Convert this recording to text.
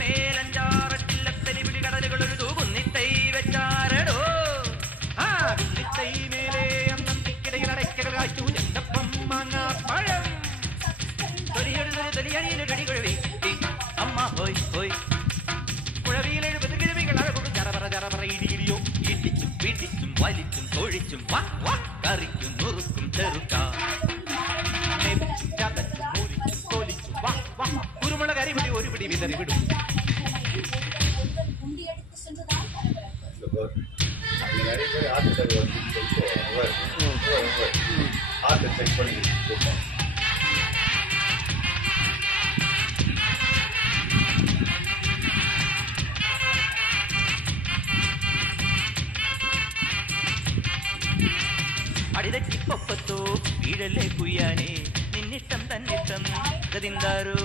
മേലഞ്ചാറട്ടില്ലത്തലി പിടി കടലുകളൊരു തൂകുന്നിത്തൈ വെച്ചാരടോ ആ കുന്നിത്തൈ മേലെ അന്നം തിക്കിടയിൽ അടയ്ക്കകൾ കാച്ചു ചെണ്ടപ്പം മാങ്ങ പഴം തൊലിയൊരു തൊലിയണിയിലൊരു കുഴവി അമ്മ ഹോയ് ഹോയ് കുഴവിയിൽ 70 കിഴവികൾ അഴകൊടു ചറപറ ഇടിയിടിയോ ഇടിച്ചും പിടിച്ചും വലിച്ചും തൊഴിച്ചും വാ വാ കറിക്കും നുറുക്കും ചെറുക്ക കുരുമുളക് അരിപിടി ഒരു പിടി വിതറി വിടും അടിതെറ്റിപ്പൊപ്പത്തോ വീഴല്ലേ കുയ്യാനേ നിന്നിഷ്ടം തന്നിഷ്ടം ഗതിന്താരോ